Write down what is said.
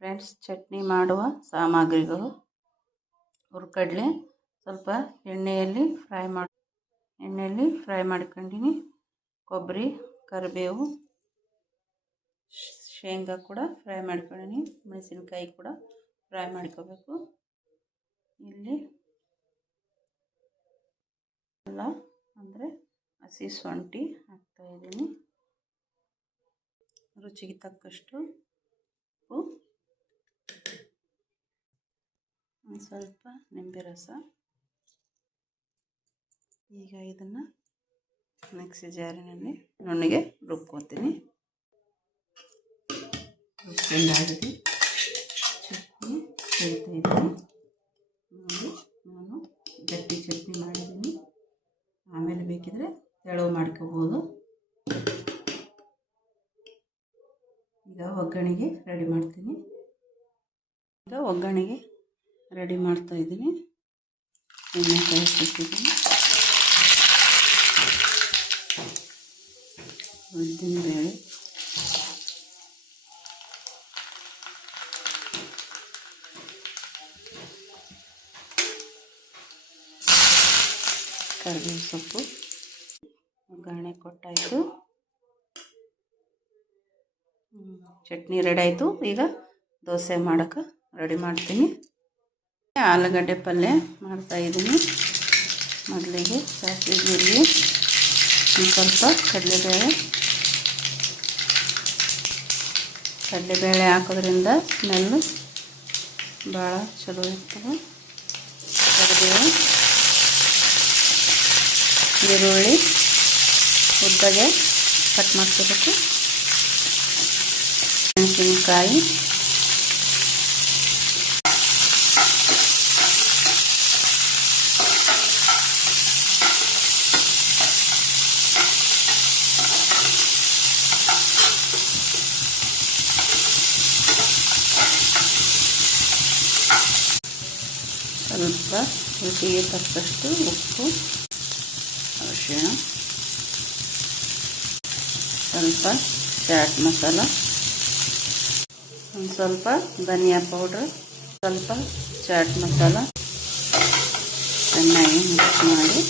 Friends, chutney ಮಾಡುವ ಸಾಮಗ್ರಿಗಳು: ಹುರ್ಗಡ್ಲೆ ಸ್ವಲ್ಪ ಎಣ್ಣೆಯಲ್ಲಿ ಫ್ರೈ ಮಾಡ್ಕೊಂಡಿನಿ. ಕೊಬ್ಬರಿ, ಕರಿಬೇವು, ಶೇಂಗಾ ಕೂಡ ಫ್ರೈ ಮಾಡ್ಕೊಂಡಿನಿ. ಮೆಣಸಿನಕಾಯಿ ಕೂಡ ಫ್ರೈ ಮಾಡ್ಕೋಬೇಕು. ಇಲ್ಲಿ ಎಲ್ಲ ಅಂದರೆ ಹಸಿ ಶುಂಠಿ ಹಾಕ್ತಾಯಿದ್ದೀನಿ. ರುಚಿಗೆ ತಕ್ಕಷ್ಟು ಉಪ್ಪು, ಒಂದು ಸ್ವಲ್ಪ ನಿಂಬೆ ರಸ. ಈಗ ಇದನ್ನು ಮಿಕ್ಸಿ ಜಾರಿನಲ್ಲಿ ನುಣ್ಣಗೆ ರುಬ್ಕೊತೀನಿ. ರುಬ್ಕೊಂಡಾಗಿದೆ. ಚಟ್ನಿ ತೆಗಿತಾಯಿದ್ದೀನಿ. ನೋಡಿ, ನಾನು ಗಟ್ಟಿ ಚಟ್ನಿ ಮಾಡಿದ್ದೀನಿ. ಆಮೇಲೆ ಬೇಕಿದ್ರೆ ತೆಳು ಮಾಡ್ಕೋಬೋದು. ಈಗ ಒಗ್ಗರಣೆಗೆ ರೆಡಿ ಮಾಡ್ತೀನಿ. ರೆಡಿ ಮಾಡ್ತಾಯಿದ್ದೀನಿ. ಎಣ್ಣೆ ಕಾಯಿಸಿಟ್ಟಿದ್ದೀನಿ. ಉದ್ದಿನಬೇಳೆ, ಕರಿಬೇವು ಸೊಪ್ಪು. ಒಗ್ಗರಣೆ ಕೊಟ್ಟಾಯಿತು. ಚಟ್ನಿ ರೆಡಿ ಆಯಿತು. ಈಗ ದೋಸೆ ಮಾಡೋಕ್ಕೆ ರೆಡಿ ಮಾಡ್ತೀನಿ. ಆಲೂಗಡ್ಡೆ ಪಲ್ಯ ಮಾಡ್ತಾಯಿದ್ದೀನಿ. ಮೊದಲಿಗೆ ಸಾಸಿವೆ, ಜೀರಿಗೆ, ಒಂದು ಸ್ವಲ್ಪ ಕಡಲೆಬೇಳೆ ಹಾಕೋದ್ರಿಂದ ಸ್ಮೆಲ್ಲು ಭಾಳ ಚಲೋ ಇರ್ತದೆ. ಕರಿಬೇವು, ಈರುಳ್ಳಿ ಉದ್ದಗೆ ಕಟ್ ಮಾಡ್ಕೋಬೇಕು. ಮೆಣಸಿನಕಾಯಿ, ಸ್ವಲ್ಪ ರುಚಿಗೆ ತಕ್ಕಷ್ಟು ಉಪ್ಪು, ಅರಿಶಿಣ, ಸ್ವಲ್ಪ ಚಾಟ್ ಮಸಾಲ, ಒಂದು ಸ್ವಲ್ಪ ಧನಿಯಾ ಪೌಡ್ರ್, ಸ್ವಲ್ಪ ಚಾಟ್ ಮಸಾಲ ಚೆನ್ನಾಗಿ ಮಿಕ್ಸ್ ಮಾಡಿ